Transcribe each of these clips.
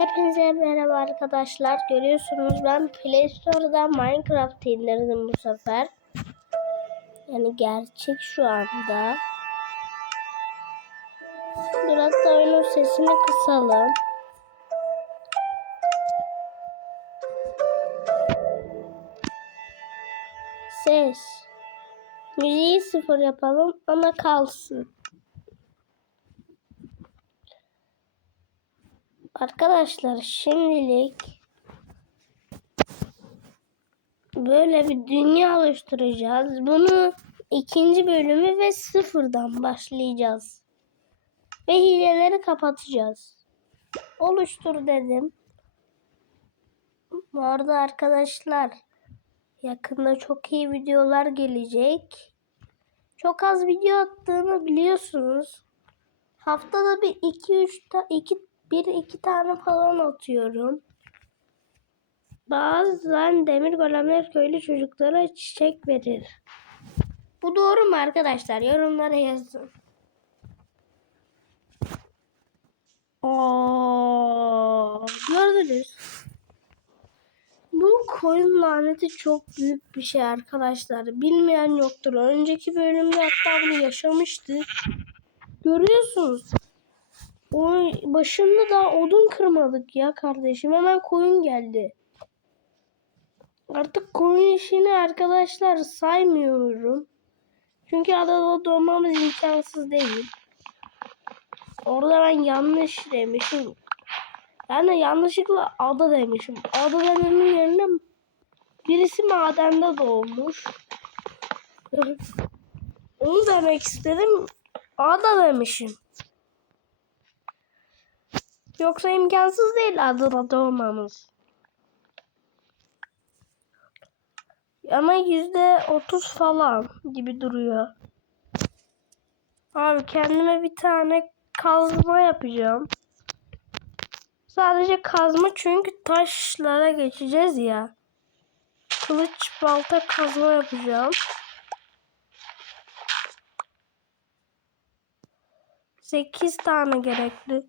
Hepinize merhaba arkadaşlar. Görüyorsunuz ben Play Store'dan Minecraft indirdim bu sefer. Yani gerçek şu anda. Dur hatta oyunun sesini kısalım. Ses. Müziği sıfır yapalım ama kalsın. Arkadaşlar şimdilik böyle bir dünya oluşturacağız. Bunu ikinci bölümü ve sıfırdan başlayacağız. Ve hileleri kapatacağız. Oluştur dedim. Bu arada arkadaşlar yakında çok iyi videolar gelecek. Çok az video attığını biliyorsunuz. Haftada bir 2-3 ta 2 bir iki tane falan atıyorum. Bazen demir golemler köylü çocuklara çiçek verir. Bu doğru mu arkadaşlar? Yorumlara yazın. Oo, gördünüz. Bu koyun laneti çok büyük bir şey arkadaşlar. Bilmeyen yoktur. Önceki bölümde hatta bunu yaşamıştık. Görüyorsunuz. O başında da odun kırmadık ya kardeşim. Hemen koyun geldi. Artık koyun işini arkadaşlar saymıyorum. Çünkü adada doğmamız imkansız değil. Orada ben yanlış demişim. Yani yanlışlıkla ada demişim. Ada dememin yerine birisi madende doğmuş. Onu demek istedim. Ada demişim. Yoksa imkansız değil adada doğmamız. Ama yüzde otuz falan gibi duruyor. Abi kendime bir tane kazma yapacağım. Sadece kazma çünkü taşlara geçeceğiz ya. Kılıç, balta, kazma yapacağım. Sekiz tane gerekli.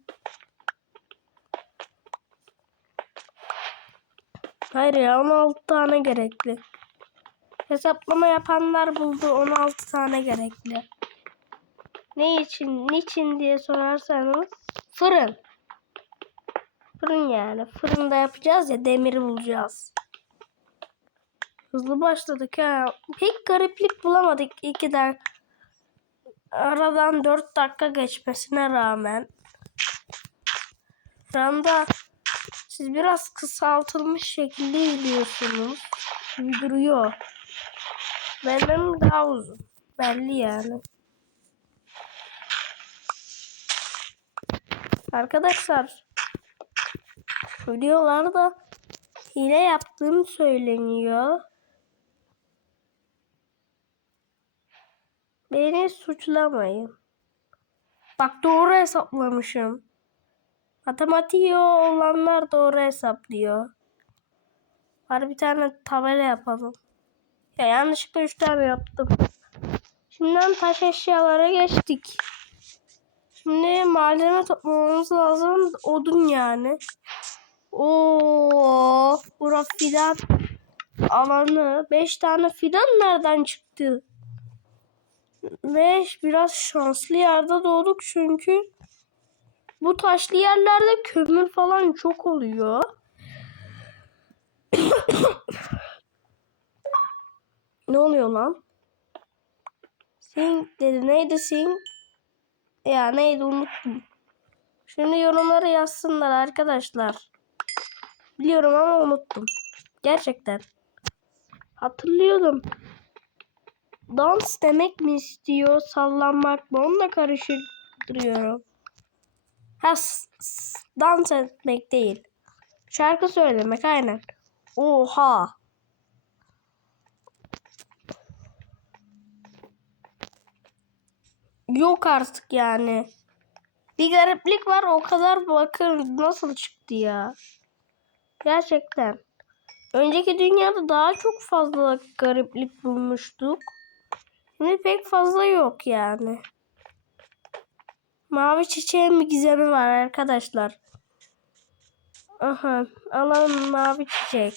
Hayır ya 16 tane gerekli. Hesaplama yapanlar buldu 16 tane gerekli. Ne için, niçin diye sorarsanız fırın. Fırın yani. Fırında yapacağız ya demiri bulacağız. Hızlı başladık ha. Pek gariplik bulamadık iki de aradan 4 dakika geçmesine rağmen. Şu anda siz biraz kısaltılmış şekilde izliyorsunuz. Duruyor. Benim daha uzun. Belli yani. Arkadaşlar videolarda hile yaptığım söyleniyor. Beni suçlamayın. Bak doğru hesaplamışım. Matematiği olanlar doğru hesaplıyor. Hadi bir tane tabela yapalım. Ya yanlışlıkla 3 tane yaptım. Şimdiden taş eşyalara geçtik. Şimdi malzeme toplamamız lazım. Odun yani. Oo, bura fidan alanı. 5 tane fidan nereden çıktı? Ve biraz şanslı yerde doğduk çünkü bu taşlı yerlerde kömür falan çok oluyor. ne oluyor lan? Sing dedi. Neydi sing? Ya neydi unuttum. Şimdi yorumlara yazsınlar arkadaşlar. Biliyorum ama unuttum. Gerçekten. Hatırlıyordum. Dans demek mi istiyor? Sallanmak mı? Onunla karıştırıyorum. Ha, dans etmek değil. Şarkı söylemek aynen. Oha. Yok artık yani. Bir gariplik var o kadar bakın nasıl çıktı ya. Gerçekten. Önceki dünyada daha çok fazla gariplik bulmuştuk. Şimdi pek fazla yok yani. Mavi çiçeğin bir gizemi var arkadaşlar. Aha alalım mavi çiçek.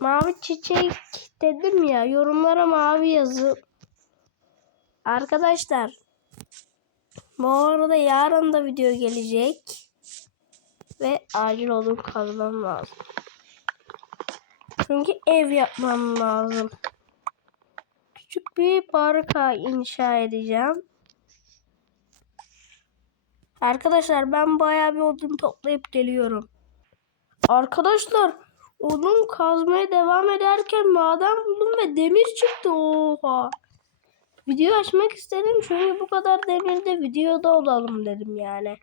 Mavi çiçek dedim ya yorumlara mavi yazın. Arkadaşlar bu arada yarın da video gelecek. Ve acil odun kazmam lazım. Çünkü ev yapmam lazım. Küçük bir baraka inşa edeceğim. Arkadaşlar ben bayağı bir odun toplayıp geliyorum. Arkadaşlar odun kazmaya devam ederken maden buldum ve demir çıktı. Oha. Video açmak istedim çünkü bu kadar demirde videoda olalım dedim yani.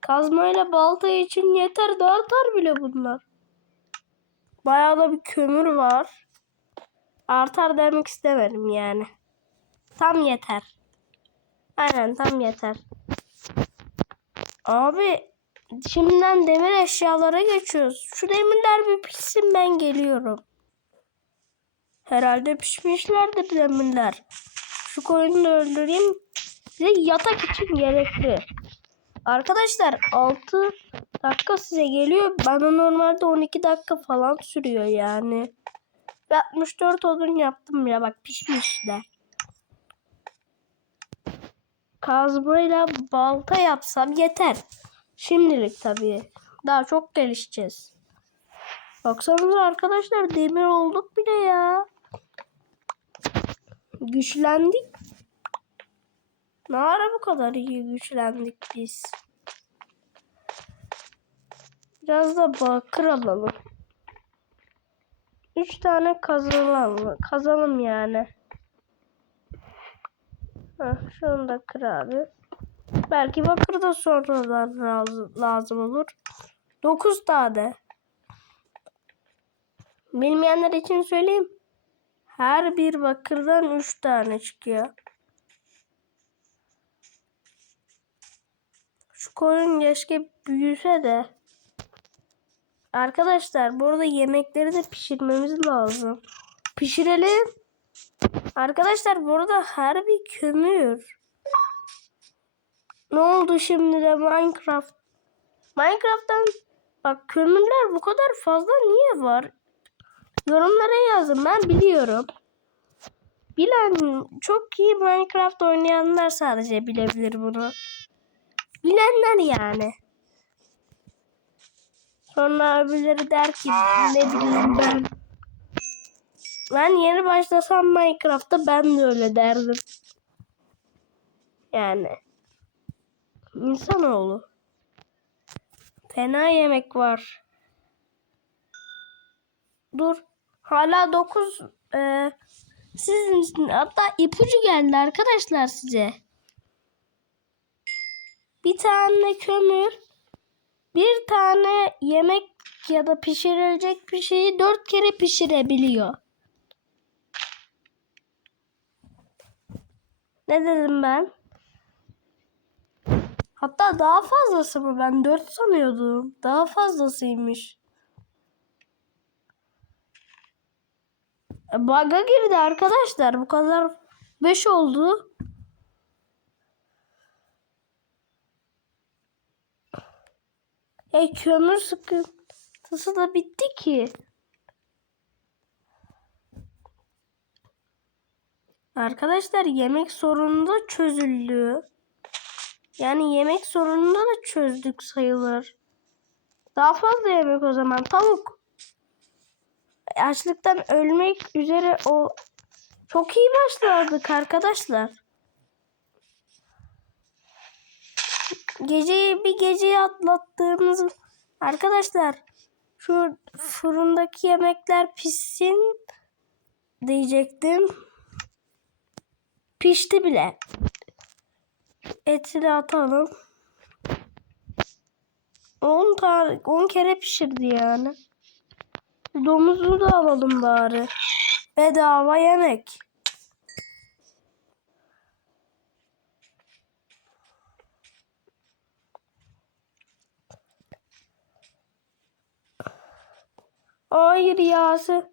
Kazmayla balta için yeter de artar bile bunlar. Bayağı da bir kömür var. Artar demek istemedim yani. Tam yeter. Aynen tam yeter. Abi şimdiden demir eşyalara geçiyoruz. Şu demirler bir pişsin ben geliyorum. Herhalde pişmişlerdir demirler. Şu koyunu da öldüreyim. Size yatak için gerekli. Arkadaşlar 6 dakika size geliyor. Bana normalde 12 dakika falan sürüyor yani. Ve 64 odun yaptım ya bak pişmişler. Kazmayla balta yapsam yeter. Şimdilik tabii. Daha çok gelişeceğiz. Baksanıza arkadaşlar demir olduk bile ya. Güçlendik. Ne ara bu kadar iyi güçlendik biz? Biraz da bakır alalım. Üç tane kazanalım. Kazalım yani. Heh, şunu da kır abi. Belki bakır da sonradan lazım, lazım olur. Dokuz tane. Bilmeyenler için söyleyeyim. Her bir bakırdan üç tane çıkıyor. Şu koyun keşke büyüse de. Arkadaşlar burada yemekleri de pişirmemiz lazım. Pişirelim. Arkadaşlar burada her bir kömür. Ne oldu şimdi de Minecraft? Minecraft'tan bak kömürler bu kadar fazla niye var? Yorumlara yazın ben biliyorum. Bilen çok iyi Minecraft oynayanlar sadece bilebilir bunu. Bilenler yani. Sonra öbürleri der ki ne bileyim ben. Ben yeni başlasam Minecraft'ta ben de öyle derdim. Yani. İnsanoğlu. Fena yemek var. Dur. Hala 9 e, sizin hatta ipucu geldi arkadaşlar size. Bir tane kömür, bir tane yemek ya da pişirilecek bir şeyi dört kere pişirebiliyor. Ne dedim ben? Hatta daha fazlası mı? Ben dört sanıyordum. Daha fazlasıymış. E, Bug'a girdi arkadaşlar. Bu kadar 5 oldu. E kömür sıkıntısı da bitti ki. Arkadaşlar yemek sorunu da çözüldü. Yani yemek sorununu da çözdük sayılır. Daha fazla yemek o zaman. Tavuk. Açlıktan ölmek üzere o çok iyi başladık arkadaşlar. Geceyi bir geceyi atlattığımız arkadaşlar şu fırındaki yemekler pişsin diyecektim. Pişti bile. Eti de atalım. 10 tane 10 kere pişirdi yani. Domuzu da alalım bari. Bedava yemek. Hayır Yası.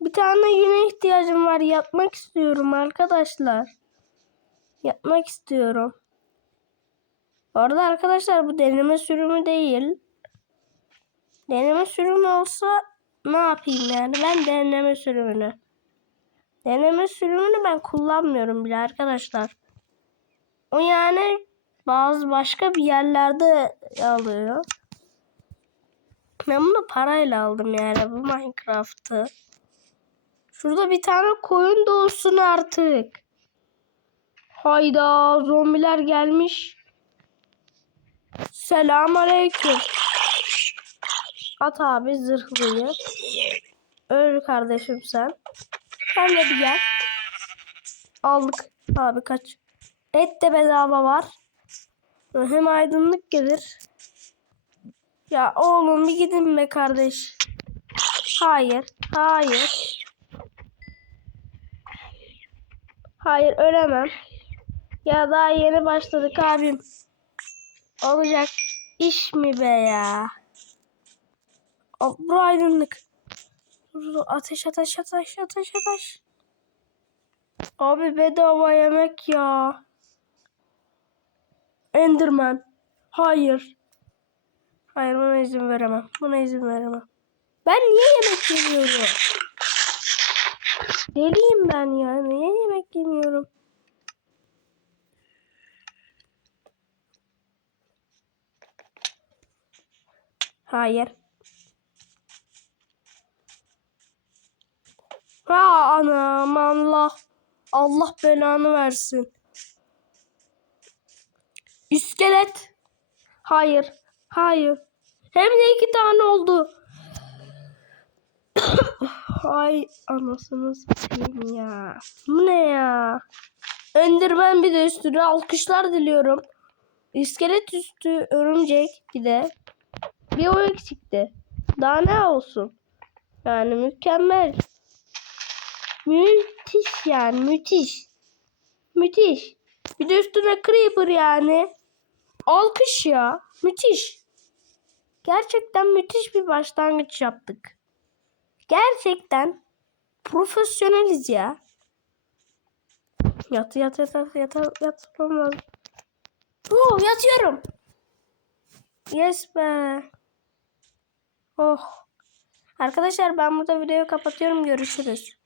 Bir tane güne ihtiyacım var. Yatmak istiyorum arkadaşlar. Yatmak istiyorum. Orada arkadaşlar bu deneme sürümü değil. Deneme sürümü olsa ne yapayım yani? Ben deneme sürümünü. Deneme sürümünü ben kullanmıyorum bile arkadaşlar. O yani bazı başka bir yerlerde alıyor. Ben bunu parayla aldım yani bu Minecraft'ı. Şurada bir tane koyun da olsun artık. Hayda zombiler gelmiş. Selam aleyküm. At abi zırhlıyı. Öl kardeşim sen. Sen de bir gel. Aldık. Abi kaç. Et de bedava var. Hem aydınlık gelir. Ya oğlum bir gidin be kardeş. Hayır. Hayır. Hayır ölemem. Ya daha yeni başladık abim. Olacak iş mi be ya? O, bu aydınlık. Ateş ateş ateş ateş ateş. Abi bedava yemek ya. Enderman. Hayır. Hayır buna izin veremem. Buna izin veremem. Ben niye yemek yemiyorum? Deliyim ben ya. Niye yemek yemiyorum? Hayır. Ha anam Allah. Allah belanı versin. İskelet. Hayır. Hayır. Hem de iki tane oldu. Hay anasını satayım ya. Bu ne ya? Enderman bir de üstüne alkışlar diliyorum. İskelet üstü örümcek bir de. Bir o eksikti. Daha ne olsun? Yani mükemmel. Müthiş yani müthiş. Müthiş. Bir de üstüne creeper yani. Alkış ya. Müthiş. Gerçekten müthiş bir başlangıç yaptık. Gerçekten profesyoneliz ya. Yat yat yat yat yat yat lazım. Oo, yatıyorum. Yes be. Oh. Arkadaşlar ben burada videoyu kapatıyorum. Görüşürüz.